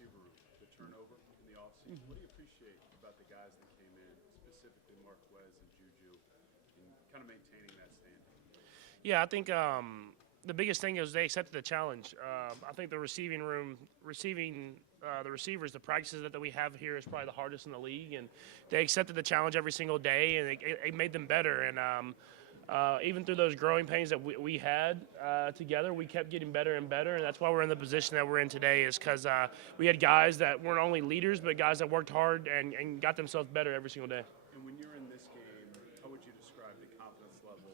receiver room, the turnover in the offseason. What do you appreciate about the guys that came in, specifically Marquez and Juju, in kind of maintaining that standing? Yeah, I think the biggest thing is they accepted the challenge. I think the receiving room, the receivers, the practices that we have here is probably the hardest in the league, and they accepted the challenge every single day, and it made them better. And even through those growing pains that we had together, we kept getting better and better, and that's why we're in the position that we're in today, is because we had guys that weren't only leaders, but guys that worked hard and got themselves better every single day. And when you're in this game, how would you describe the confidence level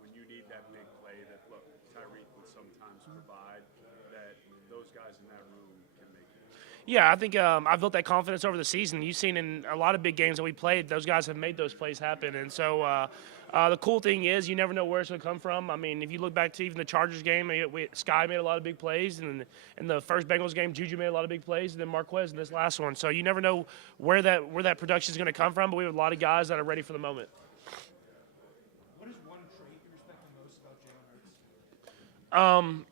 when you need that big play that, look, Tyreek would sometimes provide, that those guys in that room can make it? Yeah, I think I've built that confidence over the season. You've seen in a lot of big games that we played, those guys have made those plays happen. And so the cool thing is you never know where it's going to come from. I mean, if you look back to even the Chargers game, Sky made a lot of big plays. And in the first Bengals game, Juju made a lot of big plays. And then Marquez in this last one. So you never know where that production is going to come from. But we have a lot of guys that are ready for the moment. What is one trait you respect the most about Jalen Hurts?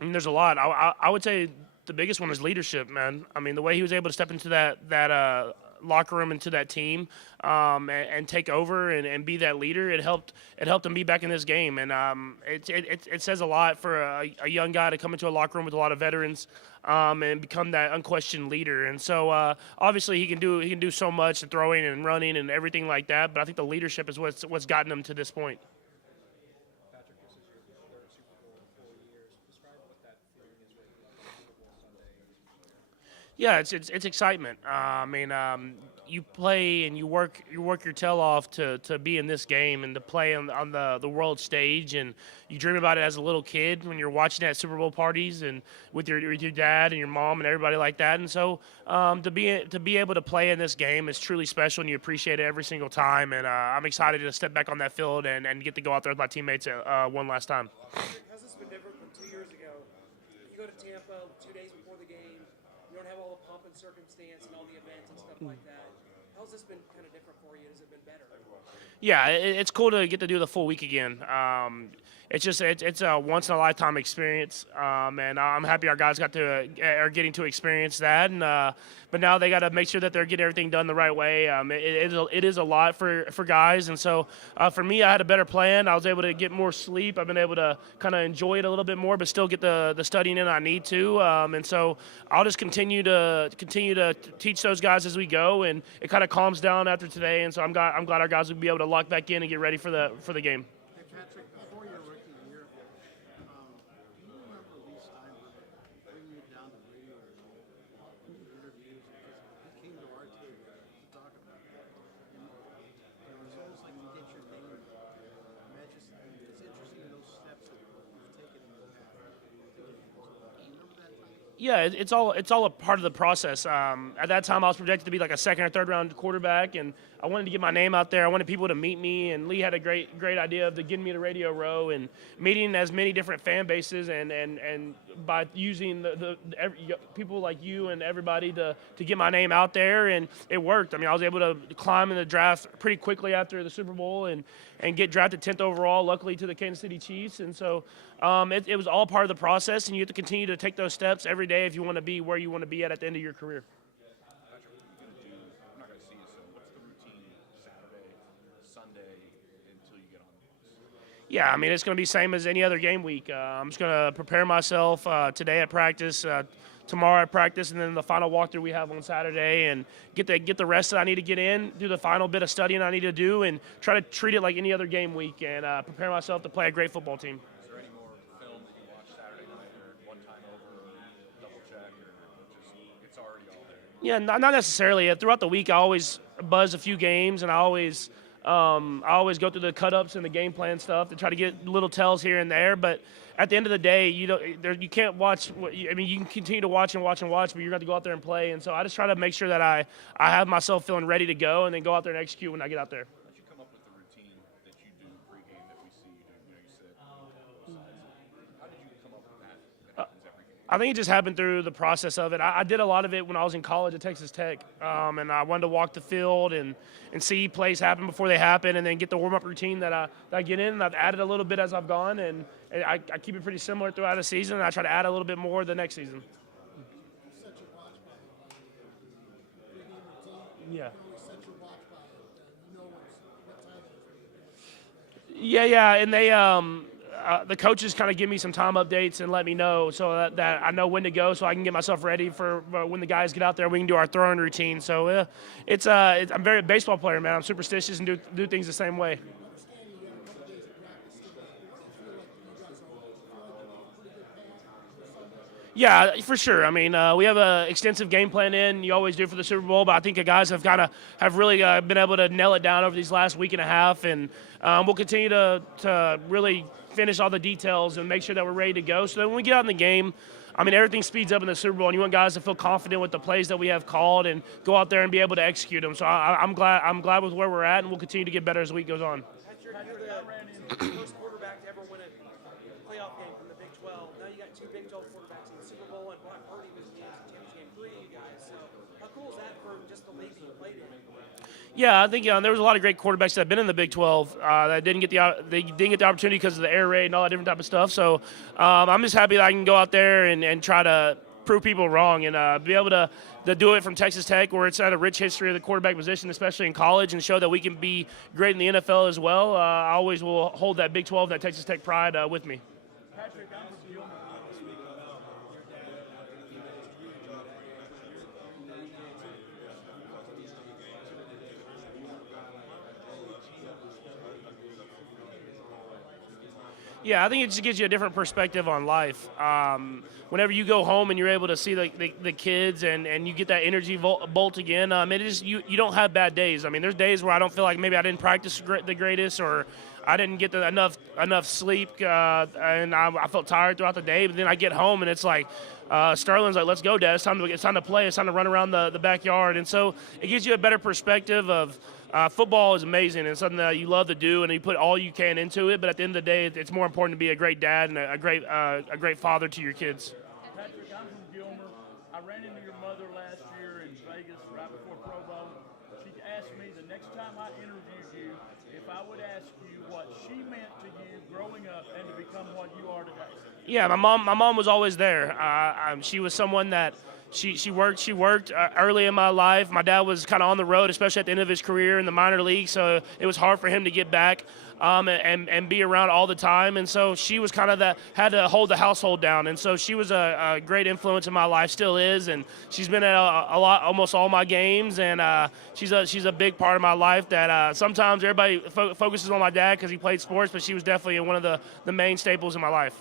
I mean, there's a lot. I would say the biggest one is leadership, man. I mean, the way he was able to step into that locker room, into that team, and take over and be that leader, it helped him be back in this game. And it says a lot for a young guy to come into a locker room with a lot of veterans and become that unquestioned leader. And so obviously he can do so much, and throwing and running and everything like that. But I think the leadership is what's gotten him to this point. Patrick, this is your third Super Bowl in 4 years. Describe what that feeling is right now on Super Bowl Sunday. Yeah, it's excitement. I mean, you play and you work your tail off to be in this game and to play on the world stage, and you dream about it as a little kid when you're watching at Super Bowl parties and with your dad and your mom and everybody like that. And so to be able to play in this game is truly special, and you appreciate it every single time. And I'm excited to step back on that field and get to go out there with my teammates one last time. How's this been different from 2 years ago? You go to Tampa 2 days before the game. You don't have all the pomp and circumstance and all the events and stuff like that. How's this been kind of different for you? Has it been better? Yeah, it's cool to get to do the full week again. It's a once in a lifetime experience, and I'm happy our guys are getting to experience that. And but now they got to make sure that they're getting everything done the right way. It is a lot for guys, and so for me, I had a better plan. I was able to get more sleep. I've been able to kind of enjoy it a little bit more, but still get the studying in I need to. And so I'll just continue to teach those guys as we go, and it kind of calms down after today. And so I'm glad our guys will be able to lock back in and get ready for the game. Hey, Patrick, before your rookie year, do you remember Lee Steinberg bringing you down to radio or interviews? Because he came to our table to talk about that. And it was almost like you get your name. It's interesting those steps that you've taken in the past. Do you remember that time? Yeah, it's all a part of the process. At that time, I was projected to be like a second or third round quarterback, and I wanted to get my name out there. I wanted people to meet me, and Lee had a great idea of getting me to Radio Row and meeting as many different fan bases, and by using people like you and everybody to get my name out there, and it worked. I mean, I was able to climb in the draft pretty quickly after the Super Bowl and get drafted 10th overall, luckily to the Kansas City Chiefs. And so it was all part of the process, and you have to continue to take those steps every day if you want to be where you want to be at the end of your career. Patrick, what are you going to do? I'm not going to see you soon. What's the routine Saturday, Sunday until you get on the bus? Yeah, I mean, it's going to be same as any other game week. I'm just going to prepare myself today at practice, tomorrow at practice, and then the final walkthrough we have on Saturday, and get the rest that I need to get in, do the final bit of studying I need to do, and try to treat it like any other game week and prepare myself to play a great football team. Is there any more film that you watch Saturday night or one time over or double check or just it's already all there? Yeah, not necessarily. Throughout the week, I always buzz a few games, and I always go through the cut-ups and the game plan stuff to try to get little tells here and there. But at the end of the day, you can't watch. I mean, you can continue to watch, but you're going to have to go out there and play. And so I just try to make sure that I have myself feeling ready to go, and then go out there and execute when I get out there. How'd you come up with the routine that you do pregame that we see you do? You sit on both sides. How did you come up with that happens every game? I think it just happened through the process of it. I did a lot of it when I was in college at Texas Tech, and I wanted to walk the field and see plays happen before they happen, and then get the warm-up routine that I get in. And I've added a little bit as I've gone, and I keep it pretty similar throughout the season, and I try to add a little bit more the next season. Such a watch Yeah. You can always set your watch by it. You know what time it is. Yeah, and they the coaches kind of give me some time updates and let me know so that I know when to go, so I can get myself ready for when the guys get out there. We can do our throwing routine. So I'm very baseball player, man. I'm superstitious and do things the same way. Understanding you have a couple days of practice still, what do you feel like you guys are? Do you feel like you're on a pretty good path for Sunday? Yeah, for sure. I mean, we have an extensive game plan in. You always do for the Super Bowl, but I think the guys have really been able to nail it down over these last week and a half, and we'll continue to really finish all the details and make sure that we're ready to go. So that when we get out in the game, I mean, everything speeds up in the Super Bowl, and you want guys to feel confident with the plays that we have called and go out there and be able to execute them. So I'm glad with where we're at, and we'll continue to get better as the week goes on. Patrick, you're the first quarterback to ever win a playoff game from the Big 12. Now you got two Big 12 quarterbacks in the Super Bowl, and Brock Purdy was in the AFC Championship game for you guys. So how cool is that for just the league that you played in? Yeah, I think there was a lot of great quarterbacks that have been in the Big 12 that didn't get the opportunity because of the air raid and all that different type of stuff. So I'm just happy that I can go out there and try to prove people wrong and be able to do it from Texas Tech, where it's had a rich history of the quarterback position, especially in college, and show that we can be great in the NFL as well. I always will hold that Big 12, that Texas Tech pride with me. Patrick, I'm from Gilman this week. Yeah, I think it just gives you a different perspective on life. Whenever you go home and you're able to see the kids and you get that energy bolt again, it is you don't have bad days. I mean, there's days where I don't feel like maybe I didn't practice the greatest or I didn't get enough sleep and I felt tired throughout the day. But then I get home and it's like Sterling's like, "Let's go, Dad. It's time to play. It's time to run around the backyard." And so it gives you a better perspective of. Football is amazing and something that you love to do, and you put all you can into it. But at the end of the day, it's more important to be a great dad and a great father to your kids. Patrick, I'm from Gilmer. I ran into your mother last year in Vegas right before Pro Bowl. She asked me the next time I interviewed you if I would ask you what she meant to you growing up and to become what you are today. Yeah, my mom was always there. She was someone that she worked early in my life. My dad was kind of on the road, especially at the end of his career in the minor league, so it was hard for him to get back and be around all the time. And so she was kind of had to hold the household down. And so she was a great influence in my life, still is, and she's been at almost all my games. And she's a big part of my life that sometimes everybody focuses on my dad because he played sports, but she was definitely one of the main staples in my life.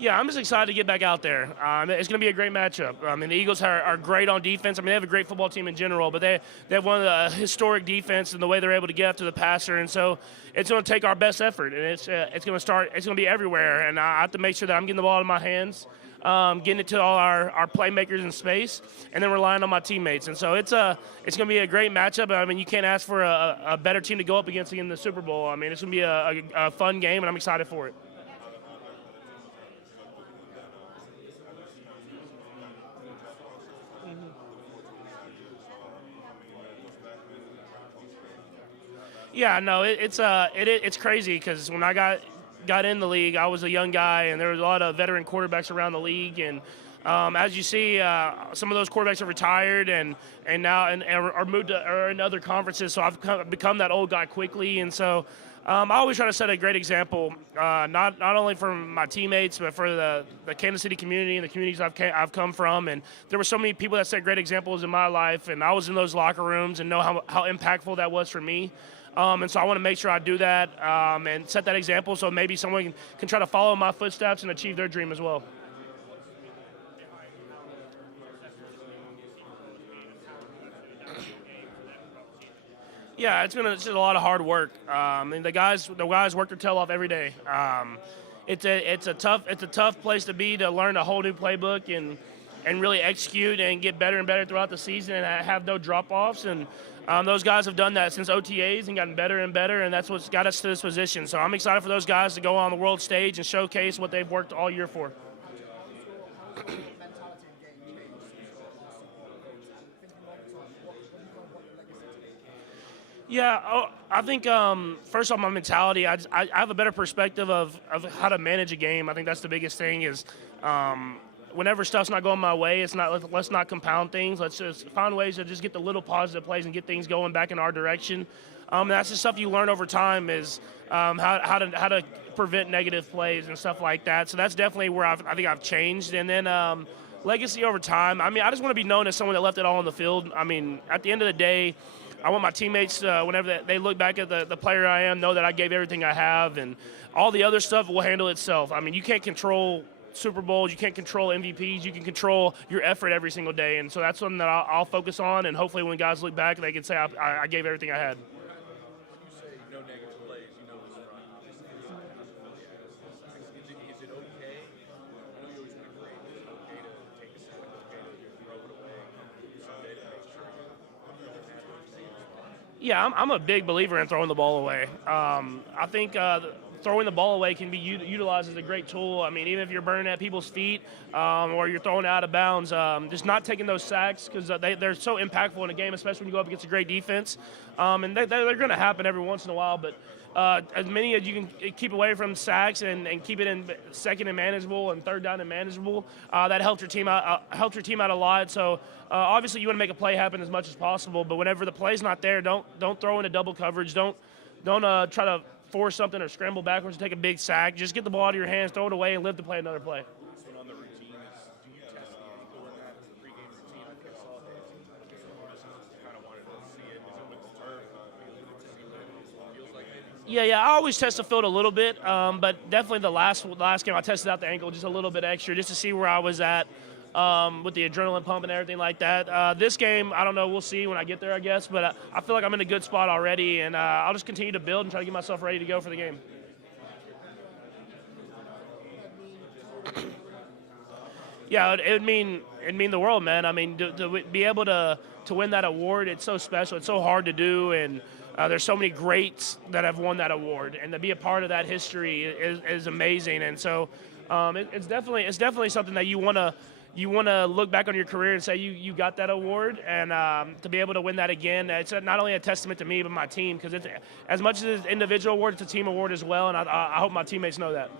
Yeah, I'm just excited to get back out there. It's going to be a great matchup. I mean, the Eagles are great on defense. I mean, they have a great football team in general, but they have one of the historic defense and the way they're able to get after the passer. And so it's going to take our best effort, and it's going to be everywhere. And I have to make sure that I'm getting the ball out of my hands, getting it to all our playmakers in space, and then relying on my teammates. And so it's going to be a great matchup. I mean, you can't ask for a better team to go up against in the Super Bowl. I mean, it's going to be a fun game, and I'm excited for it. Yeah, no, it's crazy because when I got in the league, I was a young guy, and there was a lot of veteran quarterbacks around the league, and as you see, some of those quarterbacks are retired and now are moved to or in other conferences. So I've become that old guy quickly, and so I always try to set a great example, not only for my teammates, but for the Kansas City community and the communities I've come from. And there were so many people that set great examples in my life, and I was in those locker rooms and know how impactful that was for me. And so I want to make sure I do that and set that example so maybe someone can try to follow my footsteps and achieve their dream as well. Yeah, it's just a lot of hard work. And the guys work their tail off every day. It's a tough place to be to learn a whole new playbook and really execute and get better and better throughout the season and have no drop-offs. And those guys have done that since OTAs and gotten better and better, and that's what's got us to this position. So I'm excited for those guys to go on the world stage and showcase what they've worked all year for. Yeah, I think first off, my mentality. I have a better perspective of how to manage a game. I think that's the biggest thing. Is whenever stuff's not going my way, it's not. Let's not compound things. Let's just find ways to just get the little positive plays and get things going back in our direction. That's the stuff you learn over time. Is how to prevent negative plays and stuff like that. So that's definitely where I think I've changed. And then legacy over time. I mean, I just want to be known as someone that left it all on the field. I mean, at the end of the day, I want my teammates, whenever they look back at the player I am, know that I gave everything I have, and all the other stuff will handle itself. I mean, you can't control Super Bowls, you can't control MVPs, you can control your effort every single day, and so that's something that I'll focus on, and hopefully when guys look back, they can say I gave everything I had. When you say no negative plays, you know this from is it okay? I know you always want to grade. Is it okay to take a sack? Okay to throw it away Sunday to make sure you don't have those things? Yeah, I'm a big believer in throwing the ball away. I think throwing the ball away can be utilized as a great tool. I mean, even if you're burning at people's feet or you're throwing it out of bounds, just not taking those sacks because they're so impactful in a game, especially when you go up against a great defense. And they're going to happen every once in a while, but as many as you can keep away from sacks and keep it in second and manageable and third down and manageable, that helps your team out. Helps your team out a lot. So obviously you want to make a play happen as much as possible, but whenever the play's not there, don't throw into double coverage. Don't try to force something or scramble backwards and take a big sack. Just get the ball out of your hands, throw it away, and live to play another play. So on the routine is, do you test the ankle in that pregame routine? I think I saw that. Kind of wanted to see it. Is it with the turf? See what it feels like maybe? Yeah. I always test the field a little bit, but definitely the last game I tested out the ankle just a little bit extra, just to see where I was at with the adrenaline pump and everything like that. This game, I don't know. We'll see when I get there, I guess. But I feel like I'm in a good spot already, and I'll just continue to build and try to get myself ready to go for the game. Yeah, it'd mean the world, man. I mean, to be able to win that award, it's so special. It's so hard to do, and there's so many greats that have won that award, and to be a part of that history is amazing. And so, it's definitely something that you want to look back on your career and say you got that award, and to be able to win that again, it's not only a testament to me but my team, because it's as much as it's an individual award, it's a team award as well, and I hope my teammates know that.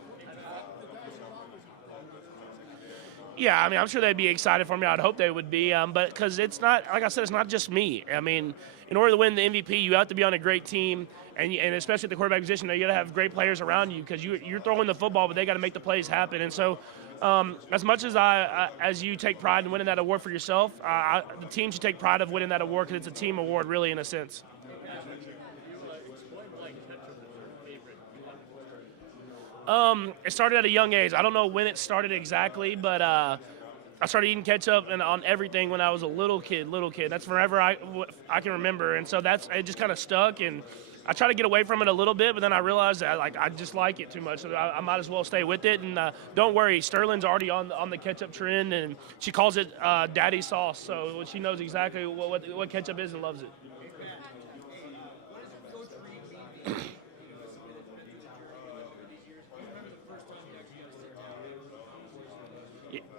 Yeah, I mean, I'm sure they'd be excited for me. I'd hope they would be, but because it's not, like I said, it's not just me. I mean, in order to win the MVP, you have to be on a great team, and especially at the quarterback position, you got to have great players around you, because you're throwing the football, but they got to make the plays happen. And so, as much as you take pride in winning that award for yourself, the team should take pride of winning that award, because it's a team award, really, in a sense. It started at a young age. I don't know when it started exactly, but I started eating ketchup on everything when I was a little kid. That's forever I can remember, and so it just kind of stuck. And I tried to get away from it a little bit, but then I realized that I just like it too much, so I might as well stay with it. And don't worry, Sterling's already on the ketchup trend, and she calls it daddy sauce, so she knows exactly what ketchup is and loves it.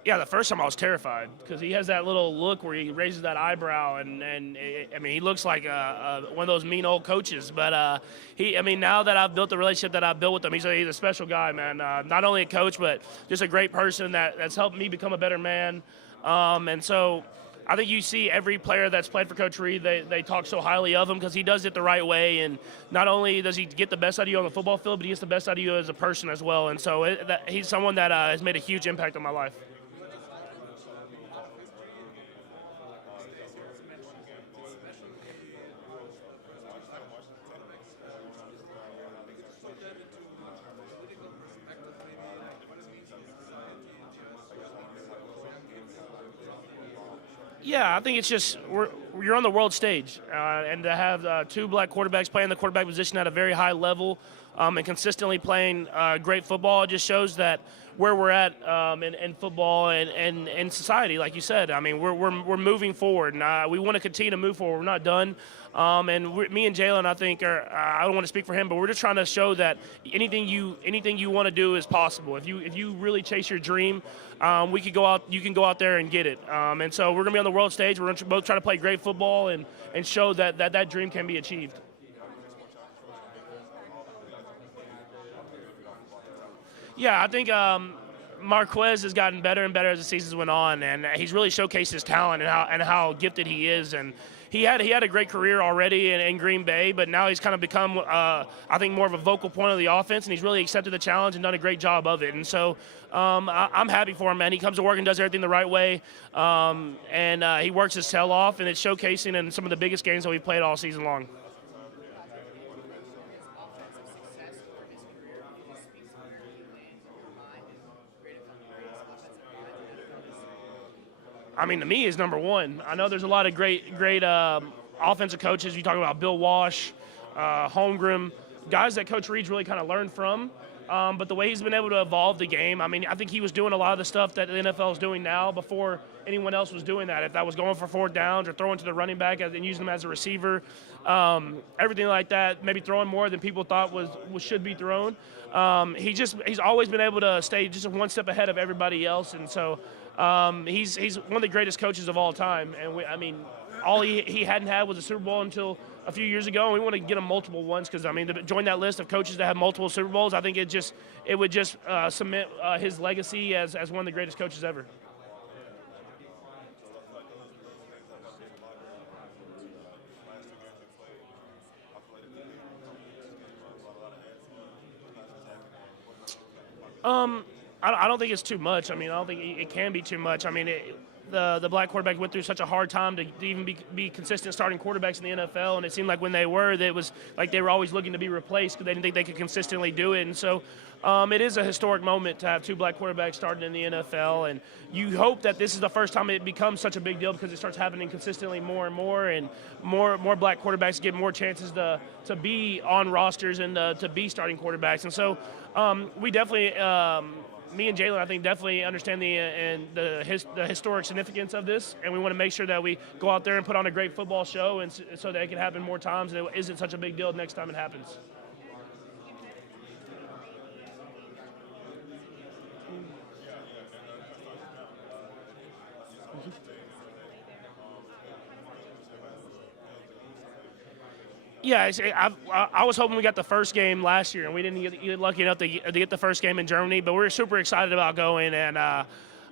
Yeah, the first time I was terrified, because he has that little look where he raises that eyebrow, and I mean, he looks like one of those mean old coaches. But now that I've built the relationship that I've built with him, he's a special guy, man. Not only a coach, but just a great person that's helped me become a better man. And so I think you see every player that's played for Coach Reed, they talk so highly of him, because he does it the right way. And not only does he get the best out of you on the football field, but he gets the best out of you as a person as well. And so he's someone that has made a huge impact on my life. Yeah, I think it's just you're on the world stage, and to have two black quarterbacks playing the quarterback position at a very high level and consistently playing great football, it just shows that where we're at in football and in society, like you said. I mean, we're moving forward, and we want to continue to move forward. We're not done. Me and Jalen, I think, I don't want to speak for him, but we're just trying to show that anything you want to do is possible. If you really chase your dream, you can go out there and get it. And so we're gonna be on the world stage. We're gonna both try to play great football and show that dream can be achieved. Yeah, I think Marquez has gotten better and better as the seasons went on, and he's really showcased his talent and how gifted he is. And he had a great career already in Green Bay, but now he's kind of become, I think, more of a vocal point of the offense, and he's really accepted the challenge and done a great job of it. And so I'm happy for him, man. He comes to work and does everything the right way, and he works his tail off, and it's showcasing in some of the biggest games that we've played all season long. I mean, to me, is number one. I know there's a lot of great offensive coaches. You talk about Bill Walsh, Holmgren, guys that Coach Reed's really kind of learned from. But the way he's been able to evolve the game, I mean, I think he was doing a lot of the stuff that the NFL is doing now before anyone else was doing that. If that was going for 4th downs or throwing to the running back and using them as a receiver, everything like that, maybe throwing more than people thought should be thrown. He's always been able to stay just one step ahead of everybody else, and so he's one of the greatest coaches of all time. And all he hadn't had was a Super Bowl until a few years ago, and we want to get him multiple ones because, to join that list of coaches that have multiple Super Bowls, I think it would just cement his legacy as one of the greatest coaches ever. I don't think it's too much. I don't think it can be too much. The black quarterback went through such a hard time to even be consistent starting quarterbacks in the NFL, and it seemed like when they were, that it was like they were always looking to be replaced because they didn't think they could consistently do it. And so it is a historic moment to have 2 black quarterbacks starting in the NFL, and you hope that this is the first time it becomes such a big deal because it starts happening consistently more and more black quarterbacks get more chances to be on rosters and to be starting quarterbacks. And so we definitely me and Jalen, I think, definitely understand the historic significance of this, and we want to make sure that we go out there and put on a great football show, and so that it can happen more times, and it isn't such a big deal next time it happens. Yeah, I was hoping we got the first game last year, and we didn't get lucky enough to get the first game in Germany. But we're super excited about going, and I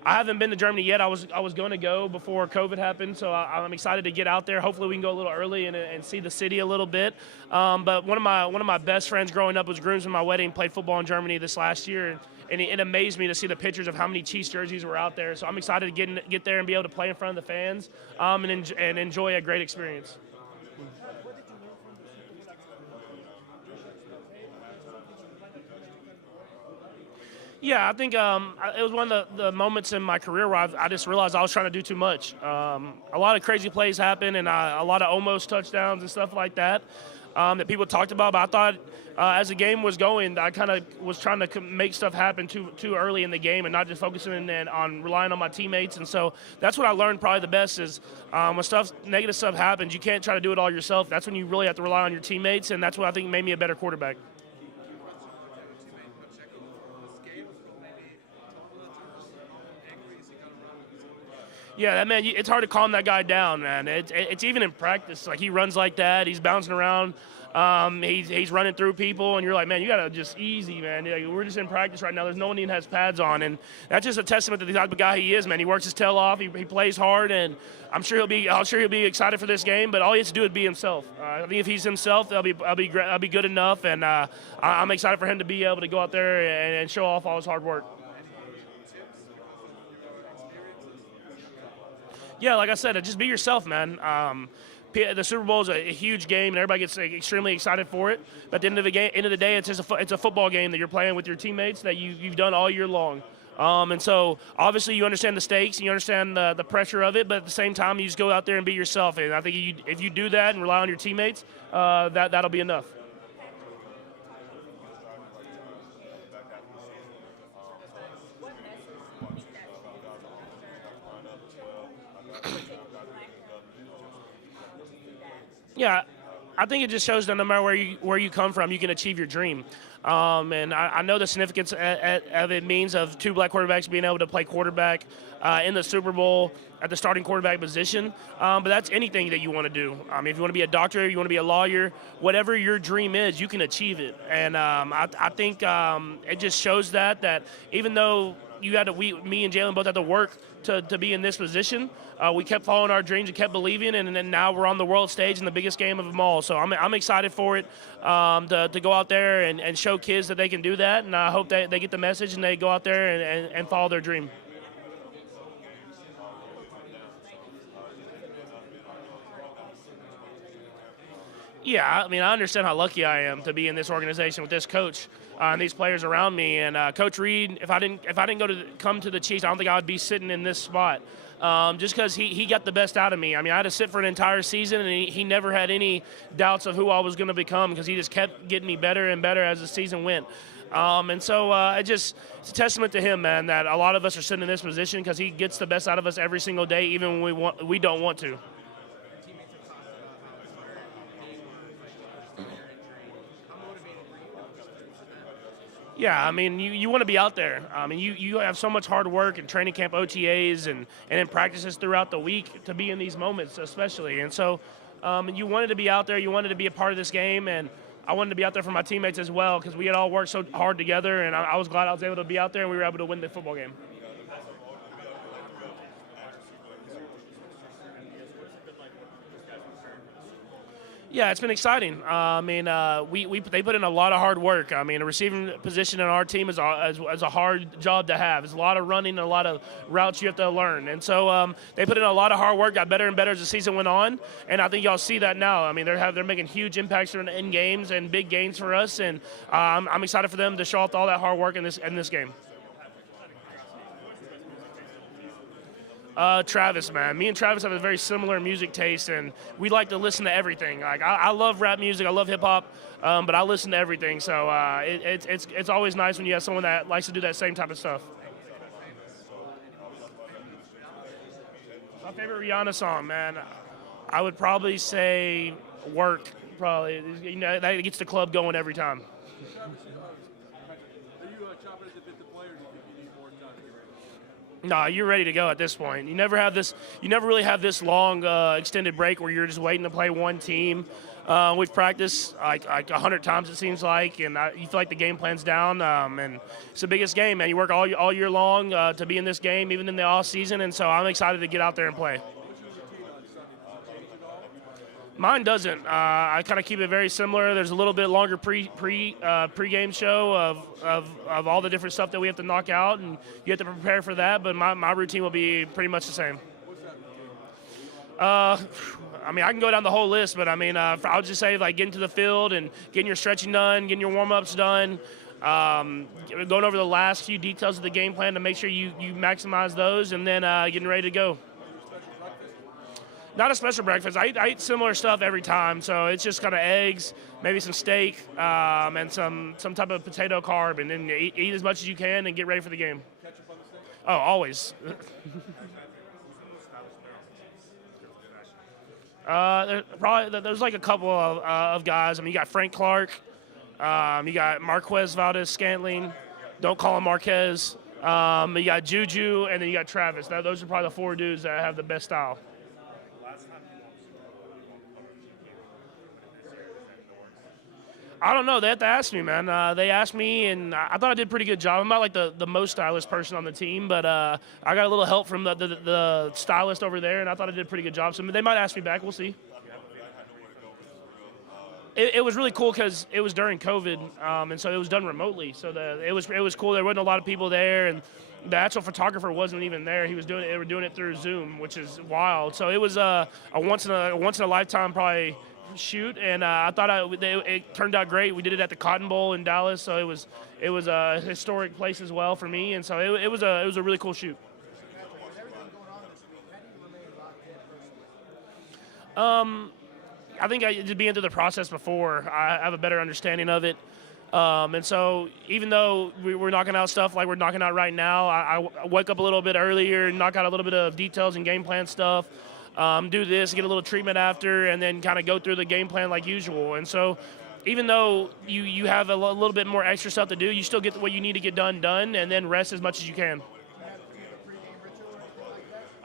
haven't been to Germany yet. I was going to go before COVID happened, so I'm excited to get out there. Hopefully, we can go a little early and see the city a little bit. But one of my best friends growing up was groomsman at my wedding. Played football in Germany this last year, and it amazed me to see the pictures of how many Chiefs jerseys were out there. So I'm excited to get there and be able to play in front of the fans and enjoy a great experience. Yeah, I think it was one of the moments in my career where I just realized I was trying to do too much. A lot of crazy plays happened, and a lot of almost touchdowns and stuff like that that people talked about. But I thought as the game was going, I kind of was trying to make stuff happen too early in the game and not just focusing on relying on my teammates. And so that's what I learned probably the best is when negative stuff happens, you can't try to do it all yourself. That's when you really have to rely on your teammates, and that's what I think made me a better quarterback. Yeah, that man, it's hard to calm that guy down, man. It's even in practice. Like, he runs like that. He's bouncing around. He's running through people, and you're like, man, you got to just easy, man. We're just in practice right now. There's no one even has pads on, and that's just a testament to the type of guy he is, man. He works his tail off. He plays hard, and I'm sure he'll be excited for this game, but all he has to do is be himself. I think if he's himself, I'll be good enough, and I'm excited for him to be able to go out there and show off all his hard work. Yeah, like I said, just be yourself, man. The Super Bowl is a huge game, and everybody gets extremely excited for it. But at the end of the day, it's a football game that you're playing with your teammates that you've done all year long. And so, obviously, you understand the stakes and you understand the pressure of it. But at the same time, you just go out there and be yourself. And I think if you do that and rely on your teammates, that'll be enough. Yeah, I think it just shows that no matter where you come from, you can achieve your dream. And I know the significance of it means of 2 black quarterbacks being able to play quarterback in the Super Bowl at the starting quarterback position. But that's anything that you want to do. If you want to be a doctor, you want to be a lawyer, whatever your dream is, you can achieve it. And I think it just shows that even though me and Jalen both had to work to be in this position, we kept following our dreams and kept believing, and then now we're on the world stage in the biggest game of them all. So I'm excited for it to go out there and show kids that they can do that, and I hope they get the message and they go out there and follow their dream. Yeah, I mean, I understand how lucky I am to be in this organization with this coach and these players around me. And Coach Reed, if I didn't come to the Chiefs, I don't think I would be sitting in this spot. Just because he got the best out of me. I mean, I had to sit for an entire season, and he never had any doubts of who I was going to become because he just kept getting me better and better as the season went. And so it's a testament to him, man, that a lot of us are sitting in this position because he gets the best out of us every single day, even when we don't want to. Yeah, I mean, you want to be out there. I mean, you have so much hard work and training camp OTAs and in practices throughout the week to be in these moments especially. And so you wanted to be out there. You wanted to be a part of this game. And I wanted to be out there for my teammates as well because we had all worked so hard together. And I was glad I was able to be out there and we were able to win the football game. Yeah, it's been exciting. I mean, they put in a lot of hard work. I mean, a receiving position in our team is a hard job to have. It's a lot of running, a lot of routes you have to learn. And so they put in a lot of hard work, got better and better as the season went on. And I think y'all see that now. I mean, they're making huge impacts in games and big gains for us. And I'm excited for them to show off all that hard work in this game. Travis, man. Me and Travis have a very similar music taste, and we like to listen to everything. Like I love rap music, I love hip hop, but I listen to everything. So it's always nice when you have someone that likes to do that same type of stuff. My favorite Rihanna song, man, I would probably say "Work." Probably, that gets the club going every time. No, you're ready to go at this point. You never really have this long extended break where you're just waiting to play one team. We've practiced like 100 times it seems like, and you feel like the game plan's down. And it's the biggest game, man. You work all year long to be in this game, even in the off season. And so I'm excited to get out there and play. Mine doesn't. I kind of keep it very similar. There's a little bit longer pre-game show of all the different stuff that we have to knock out, and you have to prepare for that. But my routine will be pretty much the same. I mean, I can go down the whole list, but I mean, I'll just say like getting to the field and getting your stretching done, getting your warm-ups done, going over the last few details of the game plan to make sure you maximize those, and then getting ready to go. Not a special breakfast. I eat similar stuff every time, so it's just kind of eggs, maybe some steak, and some type of potato carb, and then eat as much as you can and get ready for the game. Oh, always. There's like a couple of guys. I mean, you got Frank Clark, you got Marquez Valdez-Scantling. Don't call him Marquez. You got Juju, and then you got Travis. Those are probably the 4 dudes that have the best style. I don't know. They have to ask me, man. They asked me, and I thought I did a pretty good job. I'm not like the most stylish person on the team, but I got a little help from the stylist over there, and I thought I did a pretty good job. So they might ask me back. We'll see. It was really cool because it was during COVID, and so it was done remotely. So it was cool. There wasn't a lot of people there, and the actual photographer wasn't even there. They were doing it through Zoom, which is wild. So it was a once in a lifetime probably shoot, and I thought it turned out great. We did it at the Cotton Bowl in Dallas, so it was a historic place as well for me, and so it was a really cool shoot. I think just being through the process before, I have a better understanding of it. And so even though we're knocking out stuff like we're knocking out right now, I wake up a little bit earlier and knock out a little bit of details and game plan stuff. do this, get a little treatment after, and then kind of go through the game plan like usual. And so even though you have a little bit more extra stuff to do, you still get what you need to get done, and then rest as much as you can.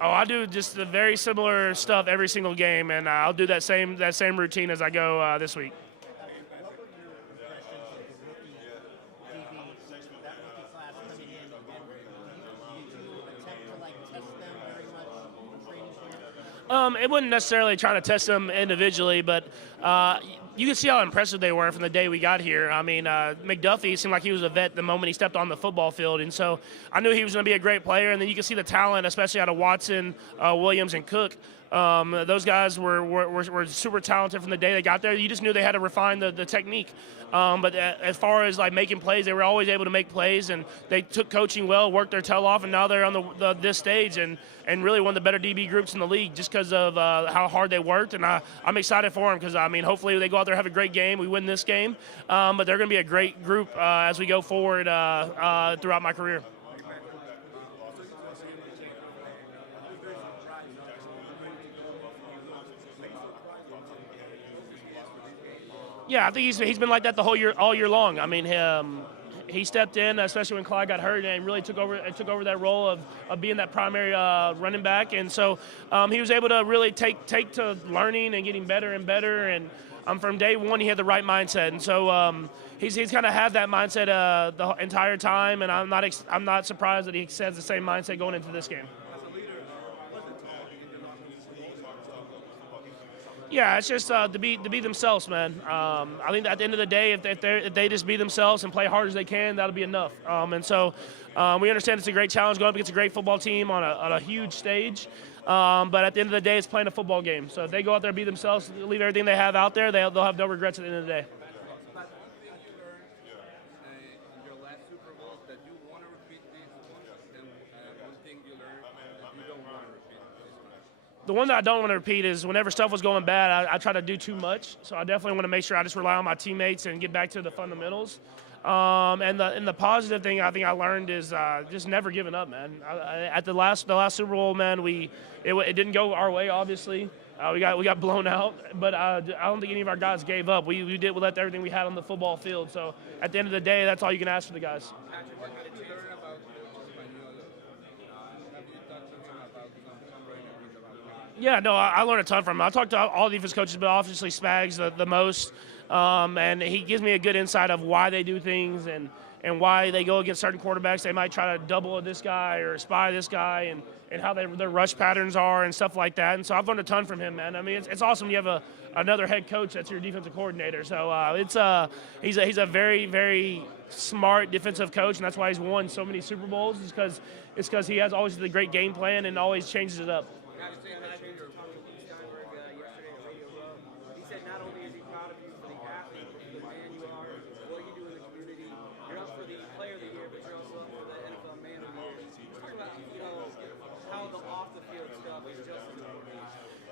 Oh, I do just the very similar stuff every single game, and I'll do that same routine as I go this week. It wouldn't necessarily try to test them individually, but you can see how impressive they were from the day we got here. I mean, McDuffie seemed like he was a vet the moment he stepped on the football field, and so I knew he was going to be a great player. And then you can see the talent, especially out of Watson, Williams, and Cook. Those guys were super talented from the day they got there. You just knew they had to refine the technique. But as far as like making plays, they were always able to make plays, and they took coaching well, worked their tail off, and now they're on this stage and really one of the better DB groups in the league just because of how hard they worked. And I'm excited for them because, I mean, hopefully they go out there and have a great game. We win this game. But they're going to be a great group as we go forward throughout my career. Yeah, I think he's been like that the whole year, all year long. I mean, he stepped in, especially when Clyde got hurt, and really took over that role of being that primary running back. And so he was able to really take to learning and getting better and better. And from day one, he had the right mindset. And so he's kind of had that mindset the entire time. And I'm not surprised that he has the same mindset going into this game. Yeah, it's just to be themselves, man. I think at the end of the day, if they just be themselves and play hard as they can, that'll be enough. And so we understand it's a great challenge going up against a great football team on a huge stage. But at the end of the day, it's playing a football game. So if they go out there, be themselves, leave everything they have out there, they'll have no regrets at the end of the day. The one that I don't want to repeat is whenever stuff was going bad, I try to do too much. So I definitely want to make sure I just rely on my teammates and get back to the fundamentals. And the positive thing I think I learned is just never giving up, man. At the last Super Bowl, man, it didn't go our way, obviously. We got blown out, but I don't think any of our guys gave up. We let everything we had on the football field. So at the end of the day, that's all you can ask for the guys. Patrick, what did you learn about Español? Have you talked to him about Yeah, no, I learned a ton from him. I talked to all the defense coaches, but obviously Spags the most. And he gives me a good insight of why they do things and why they go against certain quarterbacks. They might try to double this guy or spy this guy and how their rush patterns are and stuff like that. And so I've learned a ton from him, man. I mean, it's awesome you have another head coach that's your defensive coordinator. So he's a very, very smart defensive coach, and that's why he's won so many Super Bowls. It's because he has always the great game plan and always changes it up. He said not only is he proud of you for the athlete, the man you are, what you do in the community. You're up for the player of the year, but you're also up for the NFL man of the year. Let's talk about how the off the field stuff is just as important.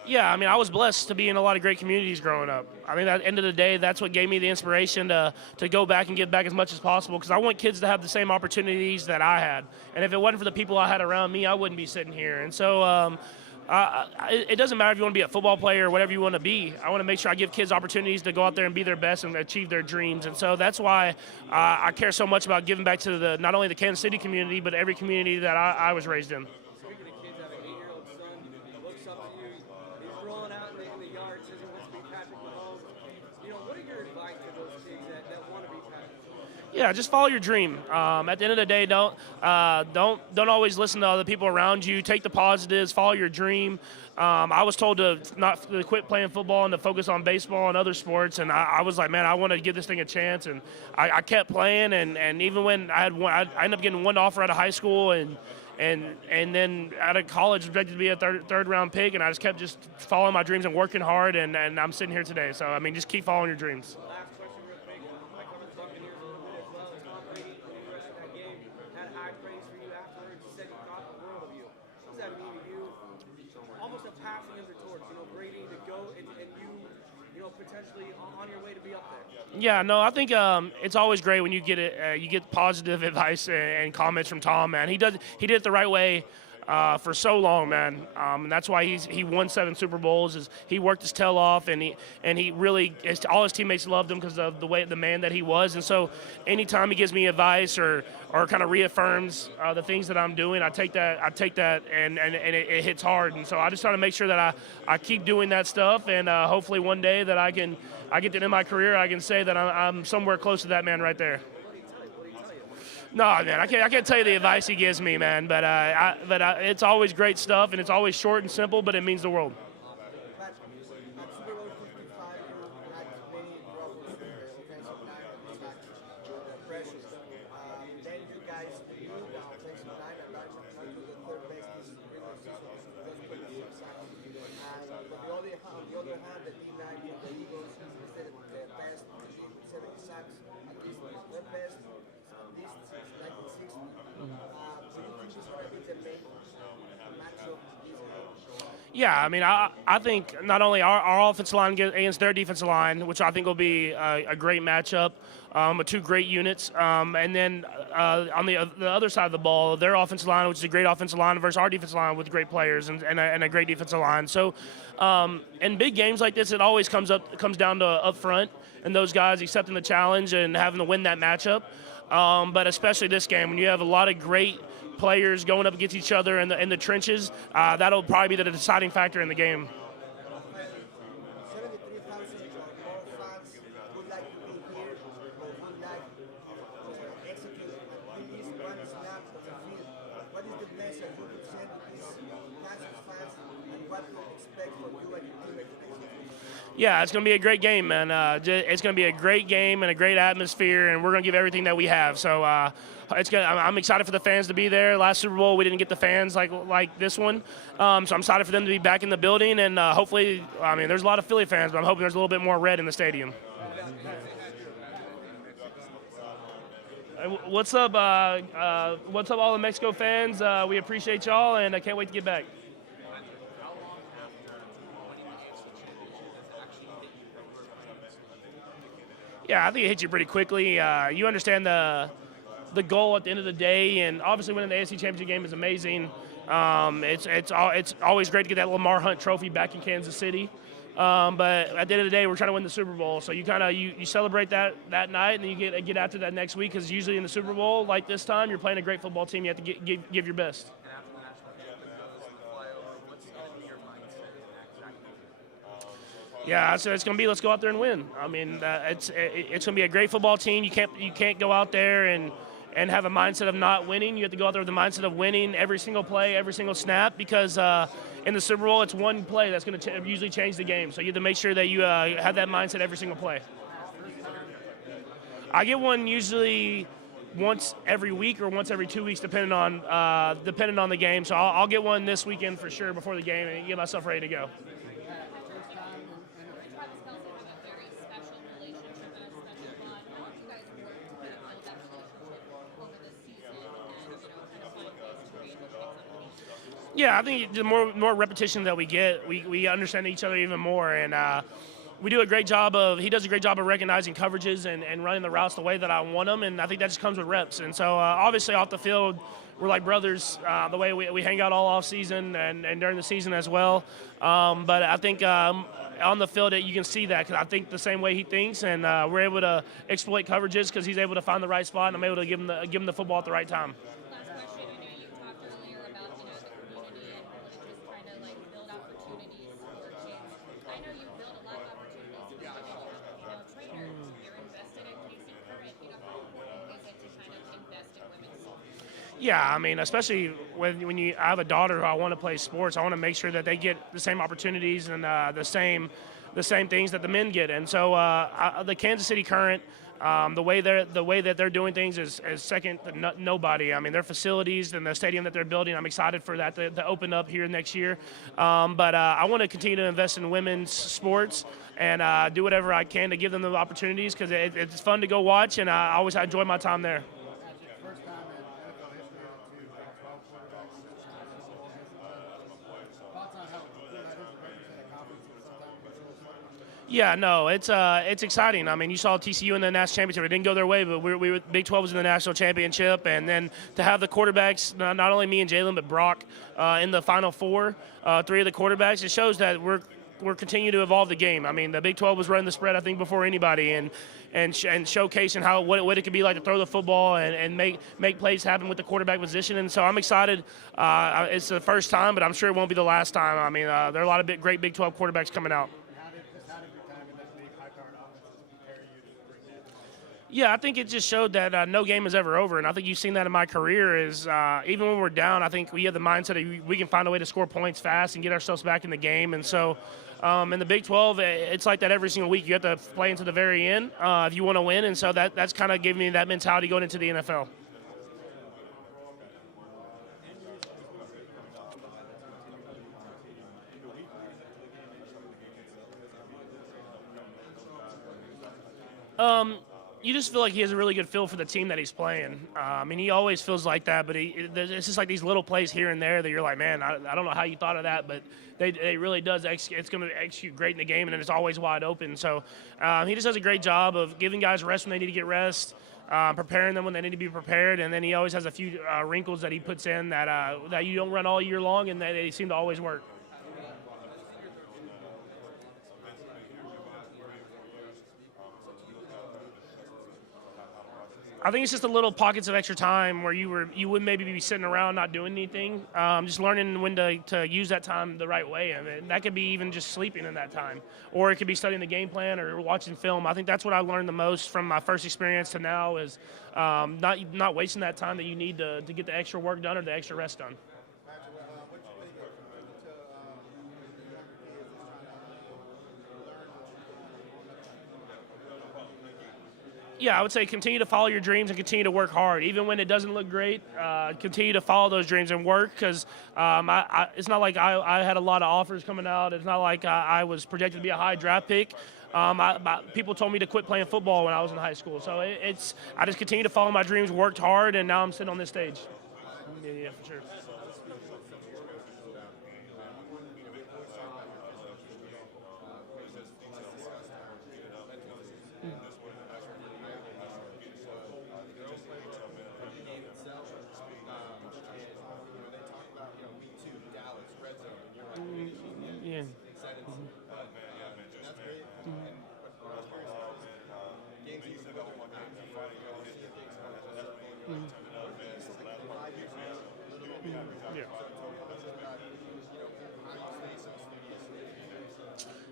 Yeah, I mean, I was blessed to be in a lot of great communities growing up. I mean, at the end of the day, that's what gave me the inspiration to go back and give back as much as possible because I want kids to have the same opportunities that I had. And if it wasn't for the people I had around me, I wouldn't be sitting here. And so it doesn't matter if you want to be a football player or whatever you want to be. I want to make sure I give kids opportunities to go out there and be their best and achieve their dreams. And so that's why I care so much about giving back to not only the Kansas City community, but every community that I was raised in. Speaking of kids, I have an 8-year-old son. He looks up to you. He's rolling out in the yard, says he wants to be Patrick Mahomes. What are your advice to those kids that want to be Patrick? Yeah, just follow your dream. At the end of the day, don't always listen to other people around you. Take the positives, follow your dream. I was told to quit playing football and to focus on baseball and other sports, and I was like, man, I want to give this thing a chance, and I kept playing, and even when I ended up getting one offer out of high school, and then out of college, projected to be a third round pick, and I just kept following my dreams and working hard, and I'm sitting here today. So I mean, just keep following your dreams. Last question real quick. I covered the Buccaneers a little bit as well. Tom Brady, when you rested that game, had high praise for you afterwards. He said he thought the world of you. What does that mean to you? Almost a passing of the torch, Brady to go and you potentially on your way to be up there. Yeah, no, I think it's always great when you get positive advice and comments from Tom. Man, he did it the right way. for so long, man. And that's why he won 7 Super Bowls. Is he worked his tail off, and he really all his teammates loved him because of the man that he was. And so, anytime he gives me advice or kind of reaffirms the things that I'm doing, I take that, and it hits hard. And so I just try to make sure that I keep doing that stuff, and hopefully one day that I get to the end of my career, I can say that I'm somewhere close to that man right there. No, man, I can't tell you the advice he gives me, man. But it's always great stuff, and it's always short and simple, but it means the world. But at Super Bowl 55, you had many problems with the offensive line and the pressures. Then you guys knew the offensive line and that was not the third best this regular season. Just put the sacks. And on the other hand, the D9 for the Eagles instead of the best, 70 sacks. At least the best, at least since 1960. Do you think this might be the main matchup this game? Yeah, I mean, I think not only our offensive line against their defensive line, which I think will be a great matchup, with 2 great units, and then on the other side of the ball, their offensive line, which is a great offensive line, versus our defensive line with great players and a great defensive line. So, in big games like this, it always comes down to up front and those guys accepting the challenge and having to win that matchup. But especially this game, when you have a lot of great players going up against each other in the trenches, that'll probably be the deciding factor in the game. 73,000 more fans would like to be here or would like to execute at least one snap of the field. What is the message you would send to these Kansas fans and what to expect from you and your teammates? Yeah, it's going to be a great game, man. It's going to be a great game and a great atmosphere, and we're going to give everything that we have. So I'm excited for the fans to be there. Last Super Bowl, we didn't get the fans like this one. So I'm excited for them to be back in the building, and hopefully, I mean, there's a lot of Philly fans, but I'm hoping there's a little bit more red in the stadium. What's up, all the Mexico fans? We appreciate y'all, and I can't wait to get back. Yeah, I think it hits you pretty quickly. You understand the goal at the end of the day, and obviously winning the AFC Championship game is amazing. It's always great to get that Lamar Hunt Trophy back in Kansas City. But at the end of the day, we're trying to win the Super Bowl. So you celebrate that night, and then you get after that next week, because usually in the Super Bowl, like this time, you're playing a great football team. You have to give your best. Yeah, so it's going to be let's go out there and win. I mean, it's going to be a great football team. You can't go out there and have a mindset of not winning. You have to go out there with the mindset of winning every single play, every single snap, because in the Super Bowl, it's one play that's going to usually change the game. So you have to make sure that you have that mindset every single play. I get one usually once every week or once every 2 weeks, depending on the game. So I'll get one this weekend for sure before the game and get myself ready to go. Yeah, I think the more repetition that we get, we understand each other even more, and he does a great job of recognizing coverages and running the routes the way that I want them, and I think that just comes with reps. And so obviously off the field, we're like brothers, the way we hang out all off season and during the season as well. But I think on the field you can see that, because I think the same way he thinks, and we're able to exploit coverages because he's able to find the right spot, and I'm able to give him the football at the right time. Yeah, I mean, especially when I have a daughter who I want to play sports, I want to make sure that they get the same opportunities and the same things that the men get. And so the Kansas City Current, the way that they're doing things is second to nobody. I mean, their facilities and the stadium that they're building, I'm excited for that to open up here next year. But I want to continue to invest in women's sports and do whatever I can to give them the opportunities, because it's fun to go watch, and I always enjoy my time there. First time in NFL history to 12 quarterbacks. Thoughts on how good that is to represent a conference that sometimes gets a little Yeah, no, it's exciting. I mean, you saw TCU in the national championship. It didn't go their way, but we were Big 12 was in the national championship, and then to have the quarterbacks, not only me and Jalen, but Brock in the Final Four, three of the quarterbacks, it shows that we're continuing to evolve the game. I mean, the Big 12 was running the spread, I think, before anybody, and showcasing what it could be like to throw the football and make plays happen with the quarterback position. And so I'm excited. It's the first time, but I'm sure it won't be the last time. I mean, there are a lot of great Big 12 quarterbacks coming out. Yeah, I think it just showed that no game is ever over, and I think you've seen that in my career is even when we're down, I think we have the mindset that we can find a way to score points fast and get ourselves back in the game. And so in the Big 12, it's like that every single week. You have to play into the very end if you want to win, and so that's kind of giving me that mentality going into the NFL. You just feel like he has a really good feel for the team that he's playing. I mean, he always feels like that, but it's just like these little plays here and there that you're like, man, I don't know how you thought of that, but they really does. It's going to execute great in the game, and then it's always wide open. So he just does a great job of giving guys rest when they need to get rest, preparing them when they need to be prepared, and then he always has a few wrinkles that he puts in that you don't run all year long, and they seem to always work. I think it's just a little pockets of extra time where you would maybe be sitting around not doing anything, just learning when to use that time the right way. I mean, that could be even just sleeping in that time, or it could be studying the game plan or watching film. I think that's what I learned the most from my first experience to now is not wasting that time that you need to get the extra work done or the extra rest done. Yeah, I would say continue to follow your dreams and continue to work hard. Even when it doesn't look great, continue to follow those dreams and work because it's not like I had a lot of offers coming out. It's not like I was projected to be a high draft pick. People told me to quit playing football when I was in high school. So I just continue to follow my dreams, worked hard, and now I'm sitting on this stage. Yeah, for sure. Yeah.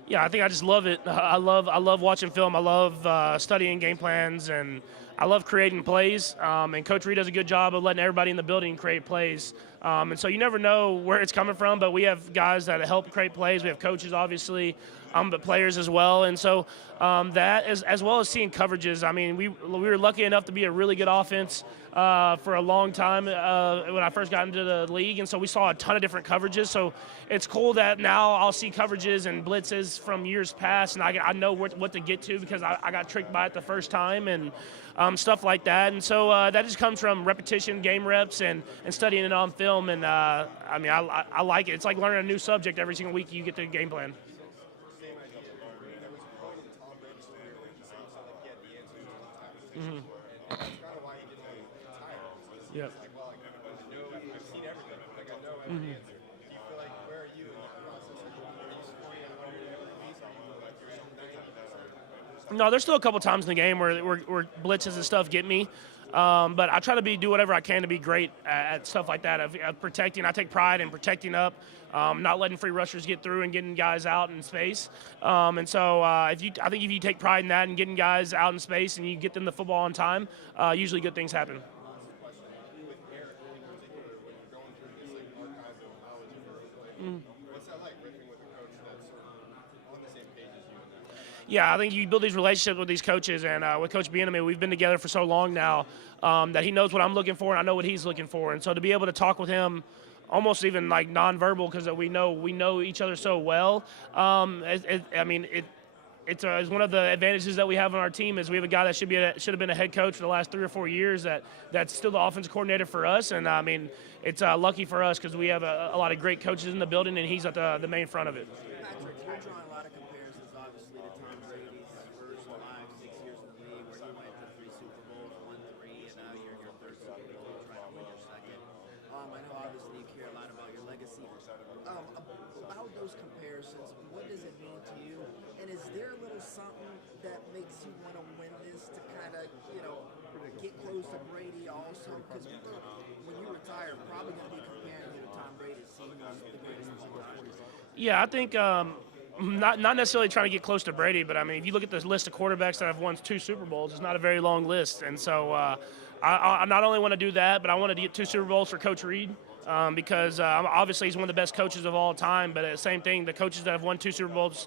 Yeah, I think I just love it. I love watching film. I love studying game plans, and I love creating plays. And Coach Reed does a good job of letting everybody in the building create plays. And so you never know where it's coming from, but we have guys that help create plays. We have coaches, obviously, but players as well. And so that, as well as seeing coverages. I mean, we were lucky enough to be a really good offense for a long time when I first got into the league. And so we saw a ton of different coverages. So it's cool that now I'll see coverages and blitzes from years past, and I know what to get to because I got tricked by it the first time and stuff like that. And so that just comes from repetition, game reps, and studying it on film. And I mean, I like it. It's like learning a new subject every single week you get the game plan. Mm-hmm. Yep. Mm-hmm. No, there's still a couple times in the game where blitzes and stuff get me. But I try to do whatever I can to be great at stuff like that, of protecting. I take pride in protecting up, not letting free rushers get through and getting guys out in space. And so I think if you take pride in that and getting guys out in space and you get them the football on time, usually good things happen. What's that like working with a coach that's sort of on the same page as you in that? Yeah, I think you build these relationships with these coaches, and with Coach Bieniemy, we've been together for so long now that he knows what I'm looking for, and I know what he's looking for. And so to be able to talk with him, almost even like nonverbal, because we know each other so well. It's one of the advantages that we have on our team is we have a guy that should have been a head coach for the last 3 or 4 years that's still the offensive coordinator for us. And I mean, it's lucky for us because we have a lot of great coaches in the building, and he's at the main front of it. Patrick, you're drawing a lot of comparisons, obviously, to Tom care a lot about your legacy. About those comparisons, what does it mean to you? And is there a little something that makes you want to win this to kind of, get close to Brady also? Because when you retire, probably going to be comparing you to Tom Brady, seeing who's the greatest of all time. Yeah, I think not necessarily trying to get close to Brady, but I mean, if you look at the list of quarterbacks that have won 2 Super Bowls, it's not a very long list. And so I not only want to do that, but I want to get 2 Super Bowls for Coach Reed. Because obviously he's one of the best coaches of all time, but the same thing, the coaches that have won 2 Super Bowls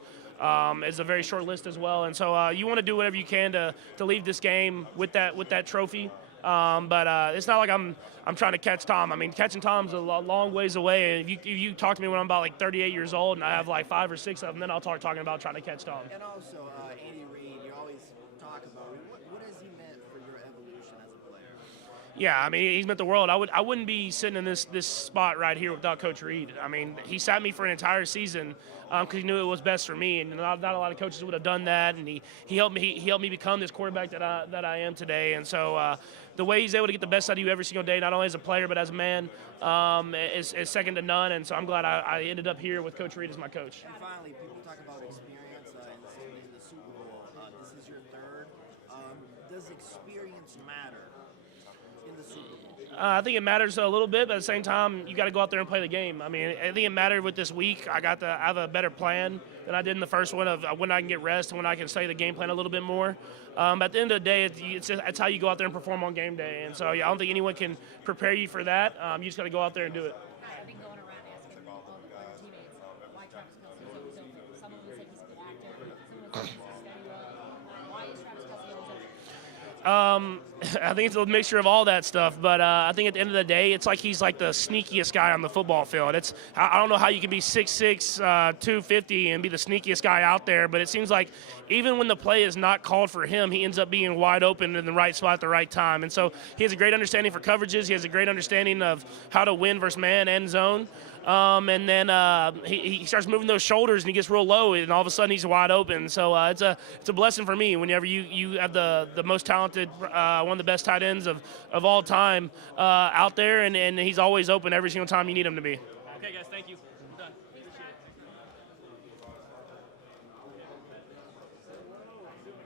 is a very short list as well. And so you want to do whatever you can to leave this game with that trophy. But it's not like I'm trying to catch Tom. I mean, catching Tom's a long ways away. And if you talk to me when I'm about like 38 years old and I have like 5 or 6 of them, then I'll start talking about trying to catch Tom. And also, Andy Reid, you always talk about it. What has he meant for your evolution as a player? Yeah, I mean, he's meant the world. I wouldn't be sitting in this spot right here without Coach Reed. I mean, he sat me for an entire season because he knew it was best for me, and not a lot of coaches would have done that. And he helped me become this quarterback that I am today. And so the way he's able to get the best out of you every single day, not only as a player but as a man, is second to none. And so I'm glad I ended up here with Coach Reed as my coach. And finally, people talk about experience in the Super Bowl. This is your third. Does experience matter in the Super Bowl? I think it matters a little bit, but at the same time, you got to go out there and play the game. I mean, I think it mattered with this week. I have a better plan than I did in the first one of when I can get rest and when I can study the game plan a little bit more. But at the end of the day, it's how you go out there and perform on game day. And so I don't think anyone can prepare you for that. You just got to go out there and do it. I've been going around asking all the other teammates why Travis Kelce is always open. Some of them say he's a good actor. Some of them say he's a steady why is Travis Kelce always open? I think it's a mixture of all that stuff, but I think at the end of the day, it's like he's like the sneakiest guy on the football field. I don't know how you can be 6'6", 250 and be the sneakiest guy out there, but it seems like even when the play is not called for him, he ends up being wide open in the right spot at the right time. And so he has a great understanding for coverages. He has a great understanding of how to win versus man and zone. And then he starts moving those shoulders and he gets real low, and all of a sudden he's wide open. So it's a blessing for me whenever you have the most talented, one of the best tight ends of all time out there, and he's always open every single time you need him to be. Okay, guys, thank you. I'm done. Appreciate it.